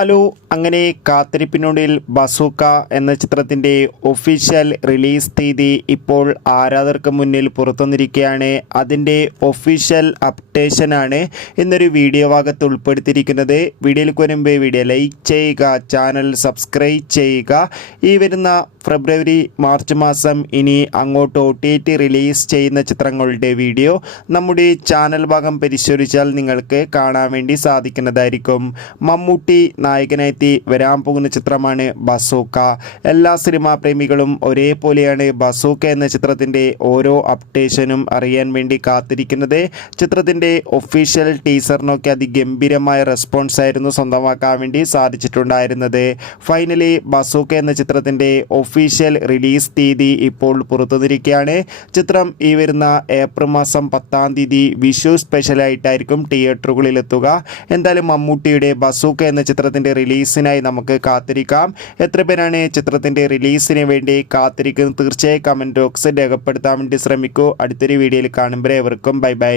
Hello, അങ്ങനെ കാത്തിരിപ്പിനുള്ളിൽ bazooka എന്ന ചിത്രത്തിൻ്റെ ഒഫീഷ്യൽ റിലീസ് തീയതി ഇപ്പോൾ ആരാധകർക്ക് മുന്നിൽ പുറത്തുവന്നിരിക്കുകയാണ്. അതിൻ്റെ ഒഫീഷ്യൽ അപ്ഡേഷനാണ് ഇന്നൊരു വീഡിയോ ഭാഗത്ത് ഉൾപ്പെടുത്തിയിരിക്കുന്നത്. വീഡിയോയിലേക്ക് വരുമ്പോൾ വീഡിയോ ലൈക്ക് ചെയ്യുക, ചാനൽ സബ്സ്ക്രൈബ് ചെയ്യുക. ഈ വരുന്ന ഫെബ്രുവരി മാർച്ച് മാസം ഇനി അങ്ങോട്ട് OTT റിലീസ് ചെയ്യുന്ന ചിത്രങ്ങളുടെ വീഡിയോ നമ്മുടെ ചാനൽ ഭാഗം പരിശോധിച്ചാൽ നിങ്ങൾക്ക് കാണാൻ വേണ്ടി സാധിക്കുന്നതായിരിക്കും. മമ്മൂട്ടി നായകനായി വരാൻ പോകുന്ന ചിത്രമാണ് ബസൂക്ക. എല്ലാ സിനിമാ പ്രേമികളും ഒരേപോലെയാണ് ബസൂക്ക എന്ന ചിത്രത്തിൻ്റെ ഓരോ അപ്ഡേഷനും അറിയാൻ വേണ്ടി കാത്തിരിക്കുന്നത്. ചിത്രത്തിൻ്റെ ഒഫീഷ്യൽ ടീസറിനൊക്കെ അതിഗംഭീരമായ റെസ്പോൺസ് ആയിരുന്നു സ്വന്തമാക്കാൻ വേണ്ടി സാധിച്ചിട്ടുണ്ടായിരുന്നത്. ഫൈനലി ബസൂക്ക എന്ന ചിത്രത്തിൻ്റെ ഒഫീഷ്യൽ റിലീസ് തീയതി ഇപ്പോൾ പുറത്തുവന്നിരിക്കുകയാണ്. ചിത്രം ഈ വരുന്ന ഏപ്രിൽ മാസം 10-ാം തീയതി വിഷു സ്പെഷ്യലായിട്ടായിരിക്കും തിയേറ്ററുകളിലെത്തുക. എന്തായാലും മമ്മൂട്ടിയുടെ ബസൂക്ക എന്ന ചിത്രത്തിൻ്റെ റിലീസിനായി നമുക്ക് കാത്തിരിക്കാം. എത്ര പേരാണ് ചിത്രത്തിൻ്റെ റിലീസിന് വേണ്ടി കാത്തിരിക്കുന്നത്? തീർച്ചയായും കമൻറ്റ് ബോക്സിൽ രേഖപ്പെടുത്താൻ വേണ്ടി ശ്രമിക്കൂ. അടുത്തൊരു വീഡിയോയിൽ കാണുമ്പോൾ ഏവർക്കും ബൈ ബൈ.